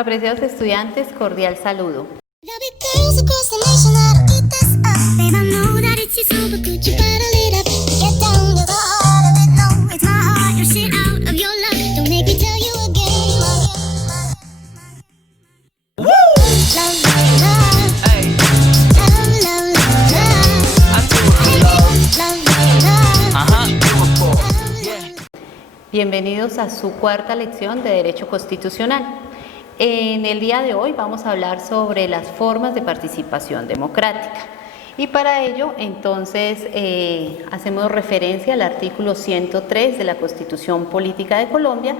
Apreciados estudiantes, cordial saludo. Bienvenidos a su cuarta lección de Derecho Constitucional. En el día de hoy vamos a hablar sobre las formas de participación democrática. Y para ello, entonces, hacemos referencia al artículo 103 de la Constitución Política de Colombia,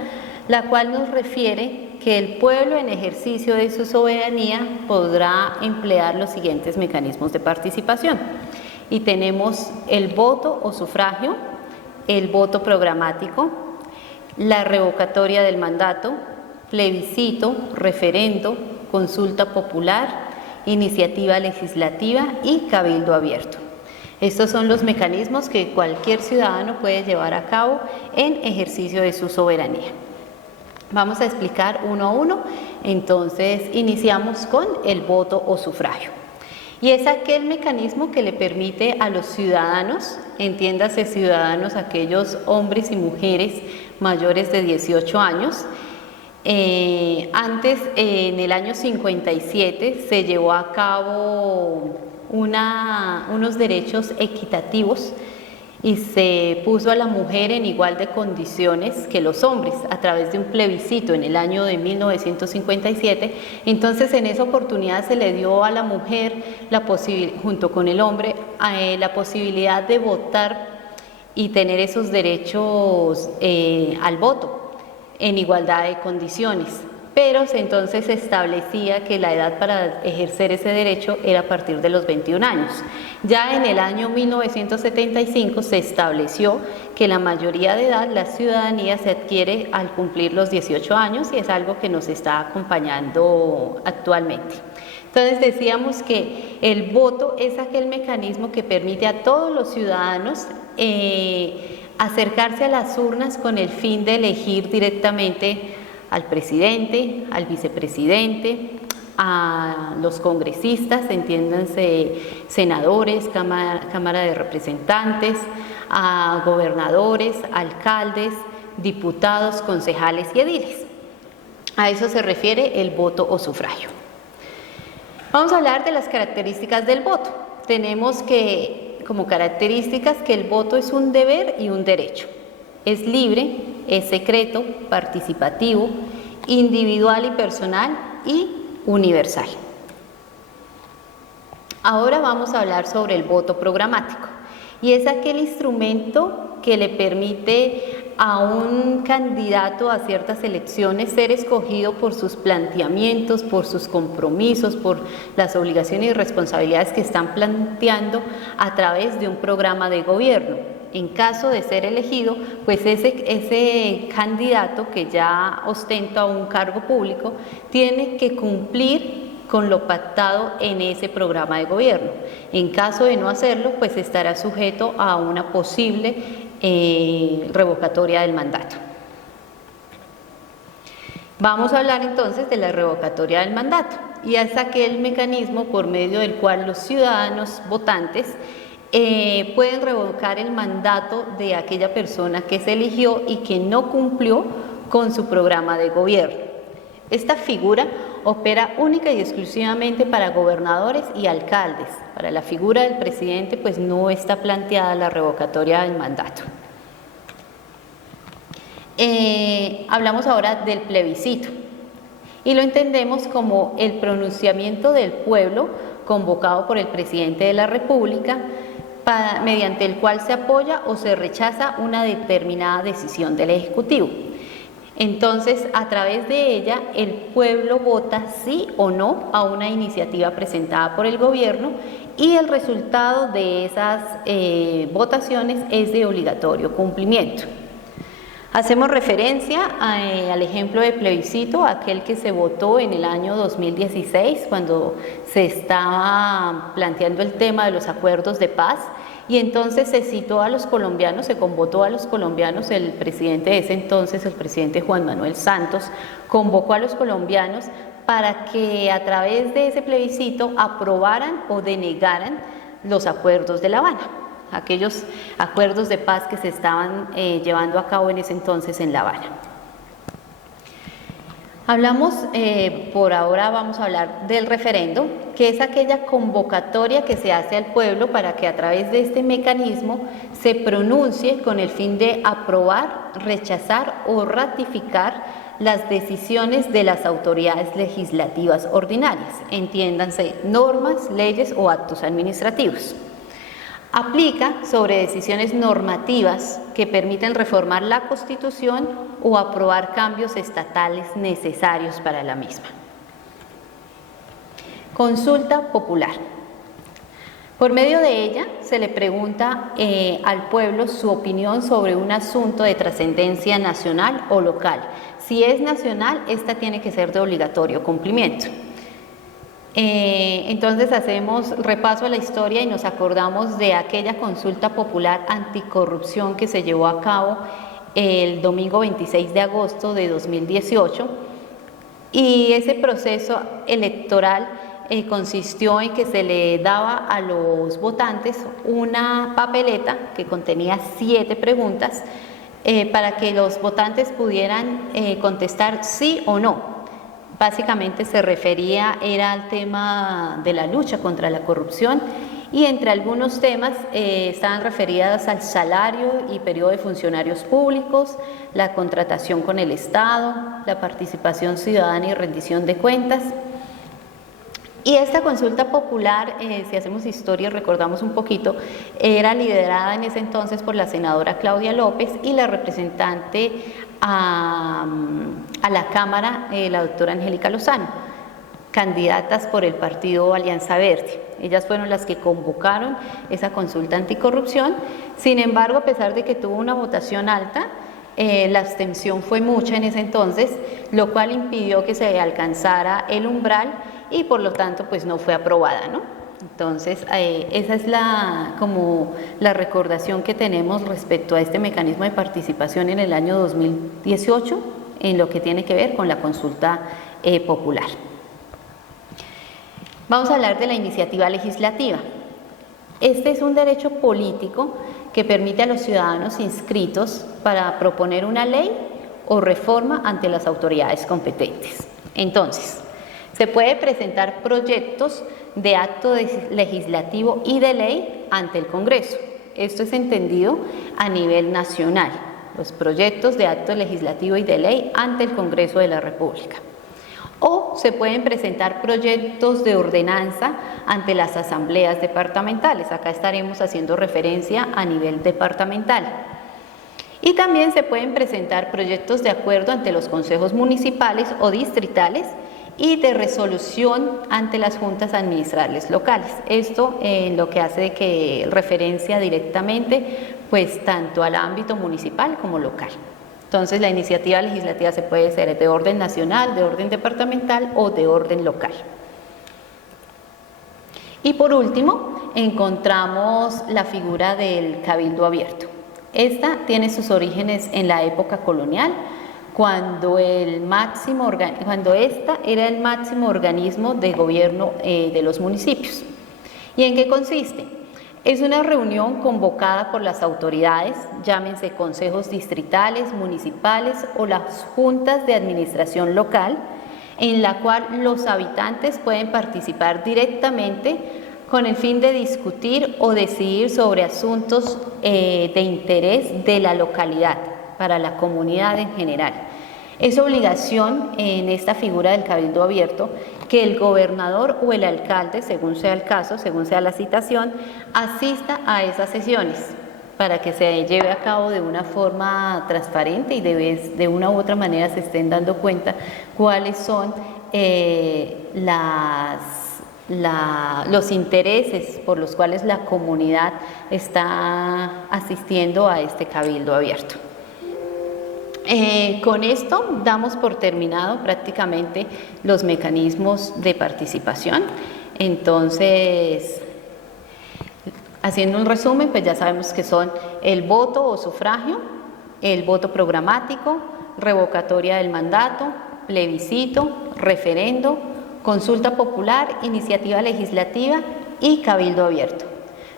la cual nos refiere que el pueblo en ejercicio de su soberanía podrá emplear los siguientes mecanismos de participación. Y tenemos el voto o sufragio, el voto programático, la revocatoria del mandato, plebiscito, referendo, consulta popular, iniciativa legislativa y cabildo abierto. Estos son los mecanismos que cualquier ciudadano puede llevar a cabo en ejercicio de su soberanía. Vamos a explicar uno a uno. Entonces, iniciamos con el voto o sufragio. Y es aquel mecanismo que le permite a los ciudadanos, entiéndase ciudadanos, aquellos hombres y mujeres mayores de 18 años. Antes, en el año 57, se llevó a cabo unos derechos equitativos y se puso a la mujer en igual de condiciones que los hombres a través de un plebiscito en el año de 1957. Entonces, en esa oportunidad se le dio a la mujer, junto con el hombre, la posibilidad de votar y tener esos derechos al voto en igualdad de condiciones. Pero entonces se establecía que la edad para ejercer ese derecho era a partir de los 21 años. Ya en el año 1975 se estableció que la mayoría de edad, la ciudadanía, se adquiere al cumplir los 18 años y es algo que nos está acompañando actualmente. Entonces decíamos que el voto es aquel mecanismo que permite a todos los ciudadanos acercarse a las urnas con el fin de elegir directamente al presidente, al vicepresidente, a los congresistas, entiéndanse senadores, Cámara de Representantes, a gobernadores, alcaldes, diputados, concejales y ediles. A eso se refiere el voto o sufragio. Vamos a hablar de las características del voto. Tenemos como características que el voto es un deber y un derecho. Es libre, es secreto, participativo, individual y personal y universal. Ahora vamos a hablar sobre el voto programático y es aquel instrumento que le permite a un candidato a ciertas elecciones ser escogido por sus planteamientos, por sus compromisos, por las obligaciones y responsabilidades que están planteando a través de un programa de gobierno. En caso de ser elegido, pues ese candidato que ya ostenta un cargo público tiene que cumplir con lo pactado en ese programa de gobierno. En caso de no hacerlo, pues estará sujeto a una posible revocatoria del mandato. Vamos a hablar entonces de la revocatoria del mandato y es aquel mecanismo por medio del cual los ciudadanos votantes pueden revocar el mandato de aquella persona que se eligió y que no cumplió con su programa de gobierno. Esta figura opera única y exclusivamente para gobernadores y alcaldes. Para la figura del presidente, pues no está planteada la revocatoria del mandato. Hablamos ahora del plebiscito y lo entendemos como el pronunciamiento del pueblo convocado por el presidente de la República mediante el cual se apoya o se rechaza una determinada decisión del Ejecutivo. Entonces, a través de ella, el pueblo vota sí o no a una iniciativa presentada por el gobierno y el resultado de esas votaciones es de obligatorio cumplimiento. Hacemos referencia al ejemplo de plebiscito, aquel que se votó en el año 2016, cuando se estaba planteando el tema de los acuerdos de paz, y entonces se citó a los colombianos, se convocó a los colombianos, el presidente de ese entonces, el presidente Juan Manuel Santos, convocó a los colombianos para que a través de ese plebiscito aprobaran o denegaran los acuerdos de La Habana, aquellos acuerdos de paz que se estaban llevando a cabo en ese entonces en La Habana. Hablamos, por ahora vamos a hablar del referendo, que es aquella convocatoria que se hace al pueblo para que a través de este mecanismo se pronuncie con el fin de aprobar, rechazar o ratificar las decisiones de las autoridades legislativas ordinarias, entiéndanse normas, leyes o actos administrativos. Aplica sobre decisiones normativas que permiten reformar la Constitución o aprobar cambios estatales necesarios para la misma. Consulta popular. Por medio de ella se le pregunta al pueblo su opinión sobre un asunto de trascendencia nacional o local. Si es nacional, esta tiene que ser de obligatorio cumplimiento. Entonces hacemos repaso a la historia y nos acordamos de aquella consulta popular anticorrupción que se llevó a cabo el domingo 26 de agosto de 2018, y ese proceso electoral consistió en que se le daba a los votantes una papeleta que contenía 7 preguntas para que los votantes pudieran contestar sí o no. Básicamente se refería, era al tema de la lucha contra la corrupción, y entre algunos temas estaban referidas al salario y periodo de funcionarios públicos, la contratación con el Estado, la participación ciudadana y rendición de cuentas. Y esta consulta popular, si hacemos historia, recordamos un poquito, era liderada en ese entonces por la senadora Claudia López y la representante a la Cámara, la doctora Angélica Lozano, candidatas por el partido Alianza Verde. Ellas fueron las que convocaron esa consulta anticorrupción. Sin embargo, a pesar de que tuvo una votación alta, la abstención fue mucha en ese entonces, lo cual impidió que se alcanzara el umbral y por lo tanto pues no fue aprobada, ¿no? Entonces esa es como la recordación que tenemos respecto a este mecanismo de participación en el año 2018 en lo que tiene que ver con la consulta popular. Vamos a hablar de la iniciativa legislativa. Este es un derecho político que permite a los ciudadanos inscritos para proponer una ley o reforma ante las autoridades competentes. Entonces, se puede presentar proyectos de acto legislativo y de ley ante el Congreso. Esto es entendido a nivel nacional, los proyectos de acto legislativo y de ley ante el Congreso de la República. O se pueden presentar proyectos de ordenanza ante las asambleas departamentales. Acá estaremos haciendo referencia a nivel departamental. Y también se pueden presentar proyectos de acuerdo ante los consejos municipales o distritales y de resolución ante las juntas administrables locales. Esto lo que hace de que referencia directamente pues tanto al ámbito municipal como local. Entonces la iniciativa legislativa se puede hacer de orden nacional, de orden departamental o de orden local. Y por último encontramos la figura del cabildo abierto. Esta tiene sus orígenes en la época colonial, cuando esta era el máximo organismo de gobierno de los municipios. ¿Y en qué consiste? Es una reunión convocada por las autoridades, llámense consejos distritales, municipales o las juntas de administración local, en la cual los habitantes pueden participar directamente con el fin de discutir o decidir sobre asuntos de interés de la localidad, para la comunidad en general. Es obligación en esta figura del cabildo abierto que el gobernador o el alcalde, según sea el caso, según sea la citación, asista a esas sesiones para que se lleve a cabo de una forma transparente y de una u otra manera se estén dando cuenta cuáles son los intereses por los cuales la comunidad está asistiendo a este cabildo abierto. Con esto damos por terminado prácticamente los mecanismos de participación. Entonces, haciendo un resumen, pues ya sabemos que son el voto o sufragio, el voto programático, revocatoria del mandato, plebiscito, referendo, consulta popular, iniciativa legislativa y cabildo abierto.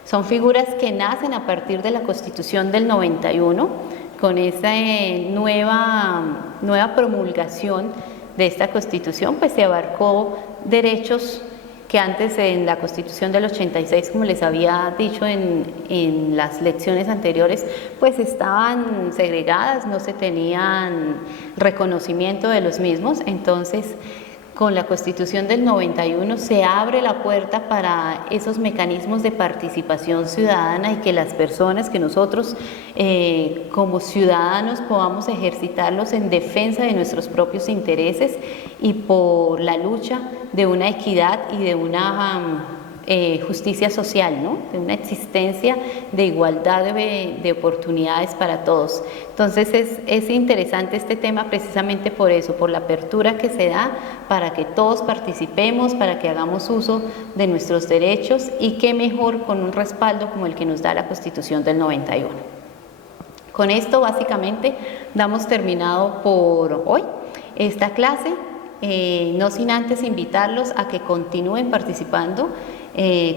Son figuras que nacen a partir de la Constitución del 91, con esa nueva promulgación de esta Constitución, pues se abarcó derechos que antes en la Constitución del 86, como les había dicho en las lecciones anteriores, pues estaban segregadas, no se tenían reconocimiento de los mismos. Entonces, con la Constitución del 91 se abre la puerta para esos mecanismos de participación ciudadana y que las personas, que nosotros como ciudadanos podamos ejercitarlos en defensa de nuestros propios intereses y por la lucha de una equidad y de una justicia social, ¿no? De una existencia de igualdad de oportunidades para todos. Entonces es interesante este tema precisamente por eso, por la apertura que se da para que todos participemos, para que hagamos uso de nuestros derechos y qué mejor con un respaldo como el que nos da la Constitución del 91. Con esto básicamente damos terminado por hoy esta clase, no sin antes invitarlos a que continúen participando,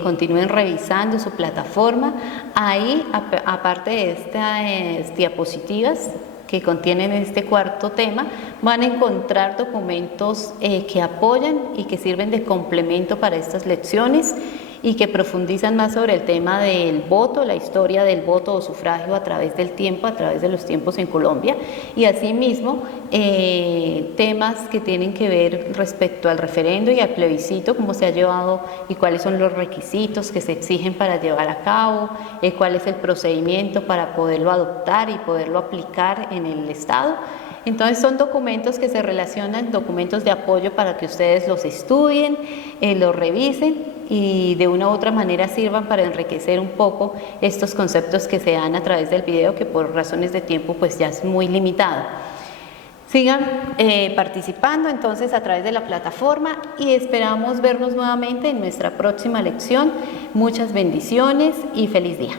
continúen revisando su plataforma. Ahí, aparte de estas diapositivas que contienen este cuarto tema, van a encontrar documentos que apoyan y que sirven de complemento para estas lecciones y que profundizan más sobre el tema del voto, la historia del voto o sufragio a través del tiempo, a través de los tiempos en Colombia, y asimismo temas que tienen que ver respecto al referendo y al plebiscito, cómo se ha llevado y cuáles son los requisitos que se exigen para llevar a cabo, cuál es el procedimiento para poderlo adoptar y poderlo aplicar en el Estado. Entonces son documentos que se relacionan, documentos de apoyo para que ustedes los estudien, los revisen y de una u otra manera sirvan para enriquecer un poco estos conceptos que se dan a través del video, que por razones de tiempo pues ya es muy limitado. Sigan participando entonces a través de la plataforma y esperamos vernos nuevamente en nuestra próxima lección. Muchas bendiciones y feliz día.